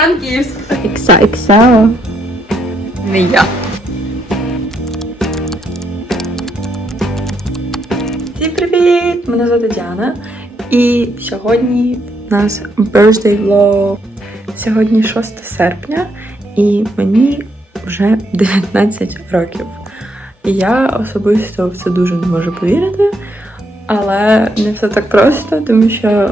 Франківськ. Ікса, ікса. Не я. Всім привіт! Мене звати Діана. І сьогодні у нас birthday vlog. Сьогодні 6 серпня, і мені вже 19 років. І я особисто в це дуже не можу повірити. Але не все так просто, тому що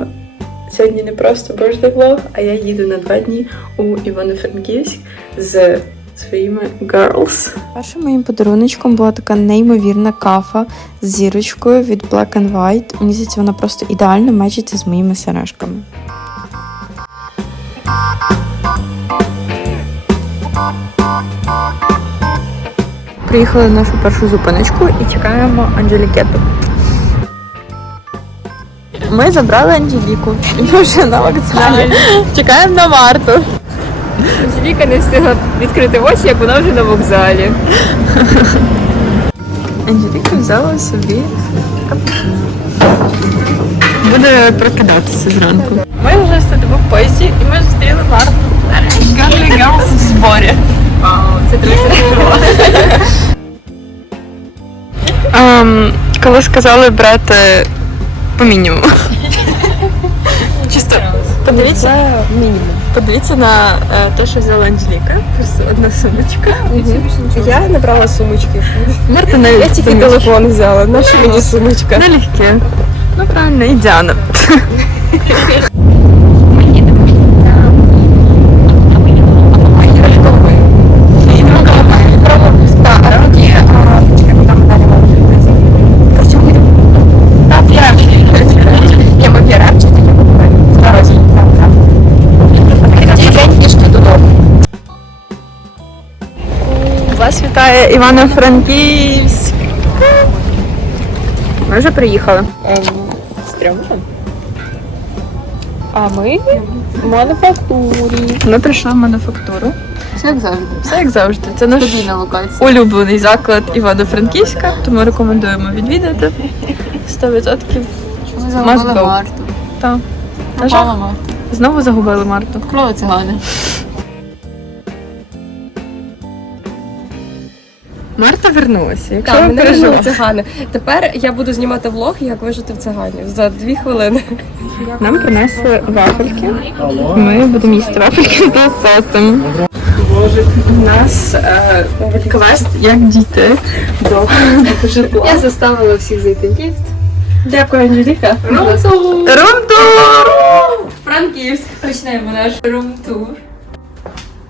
сьогодні не просто birthday vlog, а я їду на два дні у Івано-Франківськ з своїми girls. Першим моїм подаруночком була така неймовірна кафа з зірочкою від Black and White. Мені здається, вона просто ідеально мечиться з моїми сережками. Приїхали на нашу першу зупиночку і чекаємо Анжелікету. Ми забрали Анжеліку. Ми вже на вокзалі. Чекаємо на Марту. Віка не встигла відкрити очі, як вона вже на вокзалі. Анжеліка взяла собі. Буде прокидатися зранку. Ми вже сидимо в поїзді і ми зустріли Марту. Girly Girls в зборі. Це трохи Ем, коли сказали брати по мінімуму. Чисто подивіться, мінімум. подивіться на е, те, що взяла Анжеліка. Просто одна сумочка. Я не брала сумочки. Марта навіть Я тільки сумочку. телефон взяла. Наша мені сумочка? Налегке. Ну правильно, і Діана. Вас Івано-Франківськ. Ми вже приїхали. Стрьомно. А ми в мануфактурі. Ми прийшли в мануфактуру. Все як завжди. Все як завжди. Це наш на улюблений заклад Івано-Франківська, тому рекомендуємо відвідати. 100%. Ми Must загубили. Марту. На жаль, Марта. знову загубили Марту. Клова цигани. Марта вернулася. Якщо Так, мене вернули цигани. Тепер я буду знімати влог, як вижити в циганів за дві хвилини. Нам принесли вафельки. Ми будемо їсти вафельки з лососем. У нас е, квест, як дійти до житла. Я заставила всіх зайти в ліфт. Дякую, Анжеліка. Рум-тур! Рум-тур! Франківськ. Почнемо наш рум-тур.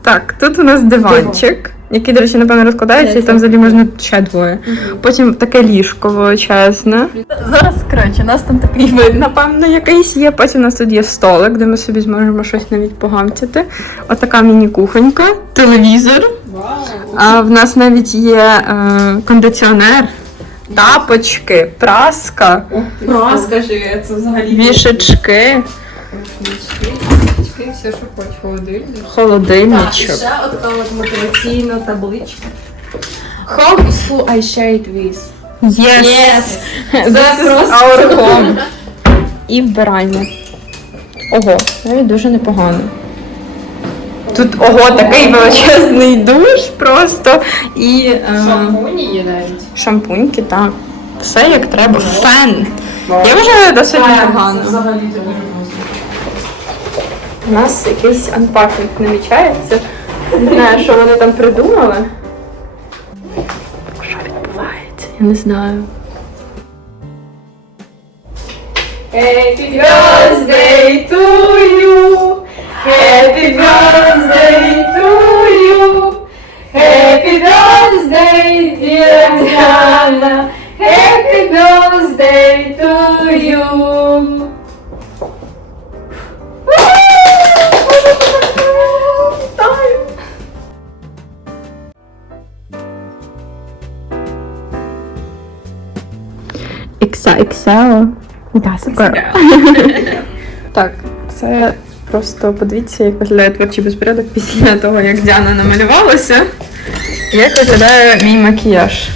Так, тут у нас диванчик, який, до речі, напевно, розкладається, і там взагалі можна ще двоє. Потім таке ліжко величезне. Зараз, коротше, у нас там такий вид, напевно, якийсь є. Потім у нас тут є столик, де ми собі зможемо щось навіть погамцяти. Отака міні-кухонька, телевізор. А в нас навіть є е, кондиціонер, тапочки, праска, Про, скажи, це взагалі. вішечки, Все, що хоч холодильник. холодильничок. ще отака от мотиваційна табличка. Home is who I share with. Yes! Yes. This is our home. І вбирання. Ого, навіть дуже непогано. Тут ого, такий величезний душ просто. І е, Шампуні є навіть. шампуньки, так. Все як треба. Фен. Я вважаю досить непогано. Взагалі це дуже У нас якийсь анпакінг намічається. Не знаю, що вони там придумали. Що відбувається? Я не знаю. Happy birthday to XXL. Girl. Так, це просто подивіться, як виглядає творчий безпорядок після того, як Діана намалювалася. Як виглядає мій макіяж.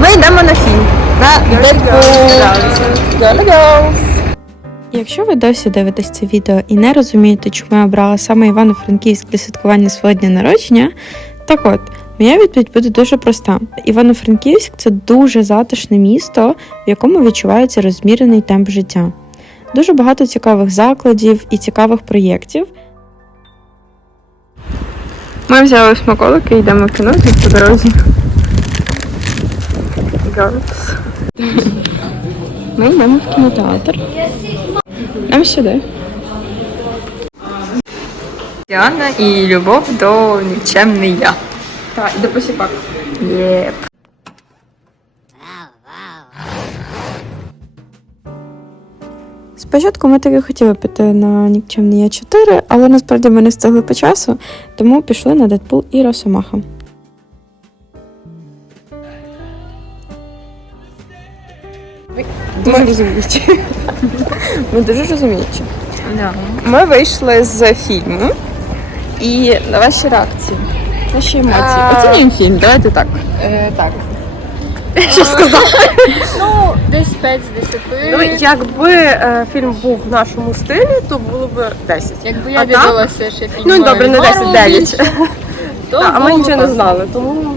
Ми йдемо на фільм. На Deadpool. Girls. Якщо ви досі дивитесь це відео і не розумієте, чому я обрала саме Івано-Франківськ для святкування свого дня народження, так от, моя відповідь буде дуже проста. Івано-Франківськ це дуже затишне місто, в якому відчувається розмірений темп життя. Дуже багато цікавих закладів і цікавих проєктів. Ми взяли смаколики і йдемо в кіно по дорозі. Ми йдемо в кінотеатр. Нам сюди. Діана і любов до нікчемний я. Так, і до посіпак. Єп. Спочатку ми таки хотіли піти на нікчемний Я 4, але насправді ми не встигли по часу, тому пішли на Дедпул і Росомаха. Дуже розуміючи. Ми дуже розуміючі. Ми вийшли з фільму. І на ваші реакції, наші емоції. А. Оцінюємо фільм, давайте так. Е, так. Що сказати? Ну, десь 5 з 10. Ну, якби е, фільм був в нашому стилі, то було б 10. Якби я А так? дивилася ще фільм. Ну, добре, не 10, 9. То А ми було нічого не класно. знали, тому.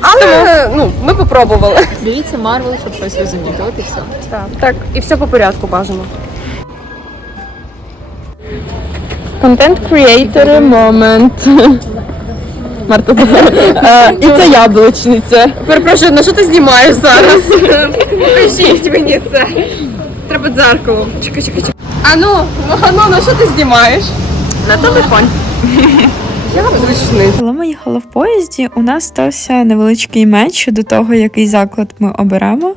Але ну, ми попробували. Дивіться Марвел, щоб щось розуміти. От і все. Так, так. І все по порядку бажано. Контент креатори момент. Марта, і це яблучниця. Перепрошую, на що ти знімаєш зараз? Покажіть мені це. Треба дзеркало. Чекай, чекай, чекай. Ану, ну, ану, на що ти знімаєш? На телефон. Яблучний. Коли ми їхали в поїзді, у нас стався невеличкий меч щодо того, який заклад ми оберемо.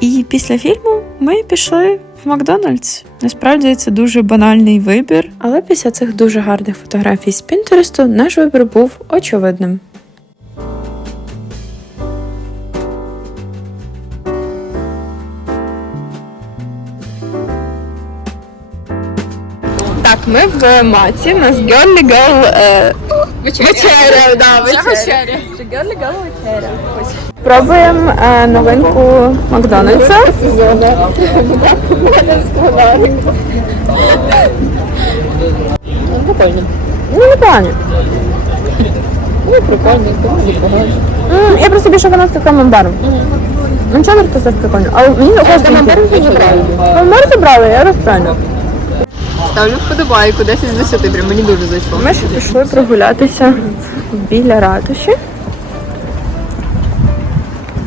І після фільму ми пішли в Макдональдс. Насправді це дуже банальний вибір, але після цих дуже гарних фотографій з Пінтересту наш вибір був очевидним. Так, ми в маті, у нас girly girl е, вечеря. Да, вечеря. Пробуємо е, новинку Макдональдса. Ну, непогані. Ну, прикольно, М, Я просто більше вона з камамбаром. Ну, чому це прикольно? Але мені також камамбар не забрали. Камамбар забрали, я розстраюна. Ставлю вподобайку, 10 з 10, прям мені дуже зайшло. Ми ще пішли прогулятися біля ратуші.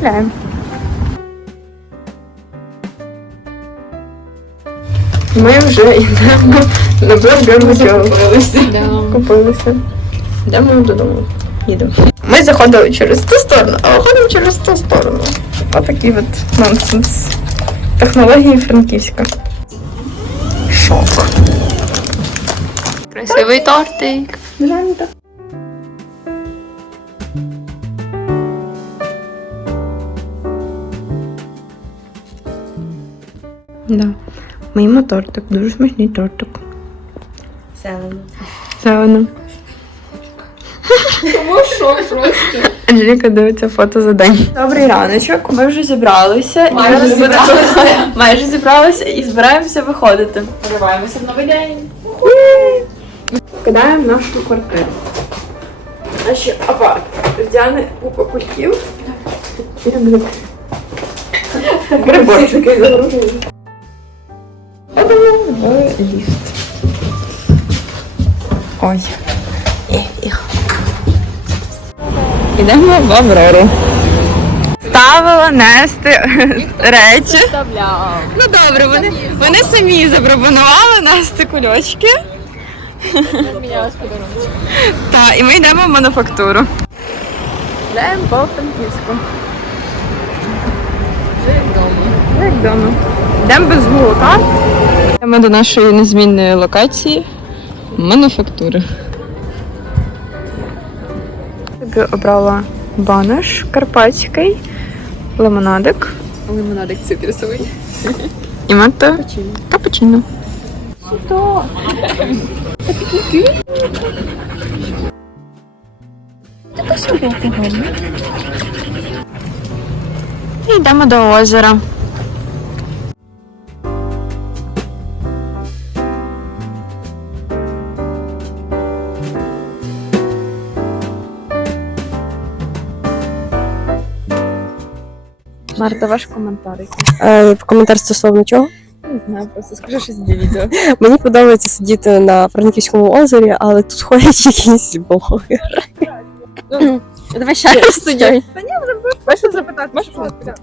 Гуляємо. Ми вже йдемо на бургер Купилися. Купилися. Йдемо додому. Їдемо. Ми заходили через ту сторону, а виходимо через ту сторону. Отакий от нонсенс. Технології Франківська. Шок. Красивий тортик. Реально так. Да. Ми їмо тортик, дуже смачний тортик. Зелено. Зелено. Тому що просто. Анжеліка дивиться фото за день. Добрий раночок. Ми вже зібралися. Майже і зібралися. майже зібралися і збираємося виходити. Пориваємося в новий день. Вкидаємо нашу квартиру. Наші апарт. Діани купа кульків. І рюкзак. Ліфт. Ой. Е. Ідемо в Аврору. Ставила нести речі. Ну добре, вони, вони самі запропонували нести кульочки. Так, і ми йдемо в мануфактуру. Йдемо по Франківську. Як вдома. Йдемо без гулка. Йдемо до нашої незмінної локації мануфактури. Тобі обрала банош карпатський, лимонадик Лимонадик цитрусовий. і мати капучино. І йдемо до озера. Марта, ваш коментар. Е, коментар стосовно чого? Не знаю, просто скажи щось для відео. Мені подобається сидіти на Франківському озері, але тут ходять якісь блогери. Давай ще раз тоді. Можеш запитати? Можеш запитати?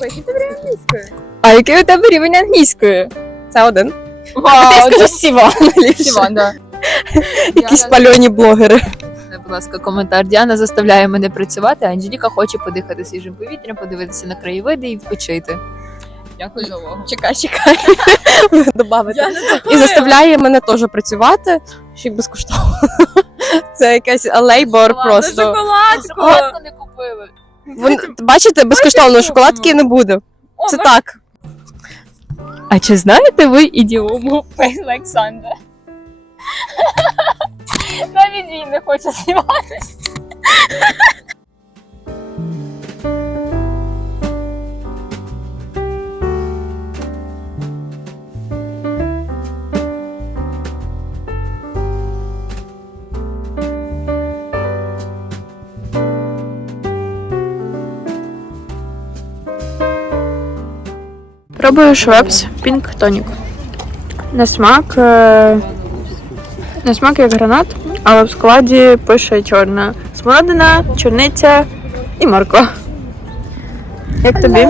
Який тебе рівень англійської? А який у тебе рівень англійської? Це один. Вау, Я скажу Сіван. Сіван, да. Якісь пальоні блогери. Будь ласка, коментар. Діана заставляє мене працювати, а Анжеліка хоче подихати свіжим повітрям, подивитися на краєвиди і відпочити. Дякую за увагу. Чекай, чекай. Добавити. І заставляє мене теж працювати, ще й безкоштовно. Це якась лейбор просто. Шоколадку не купили. Вон, бачите, безкоштовно шоколадки не буде. Це так. А чи знаєте ви ідіому Олександра? Навіть він не хоче зніматися. Пробую Швепс Pink Tonic. На смак. е, На смак як гранат, але в складі пише чорна смородина, чорниця і морква. Як тобі?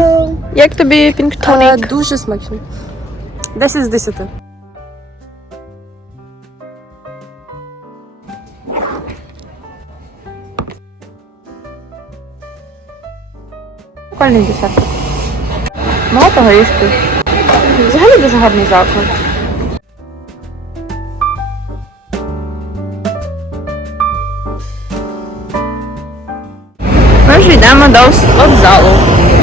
Як тобі Pink Tonic? Е, Дуже смачно. 10 з 10. Прикольний десерт. Багато горішків. Взагалі дуже гарний заклад. Ми вже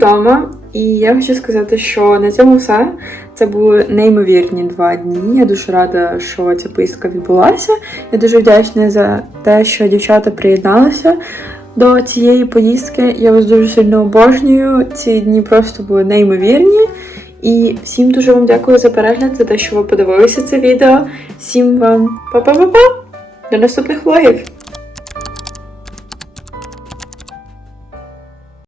вдома, і я хочу сказати, що на цьому все. Це були неймовірні два дні. Я дуже рада, що ця поїздка відбулася. Я дуже вдячна за те, що дівчата приєдналися до цієї поїздки. Я вас дуже сильно обожнюю. Ці дні просто були неймовірні. І всім дуже вам дякую за перегляд, за те, що ви подивилися це відео. Всім вам па-па-па-па! До наступних влогів!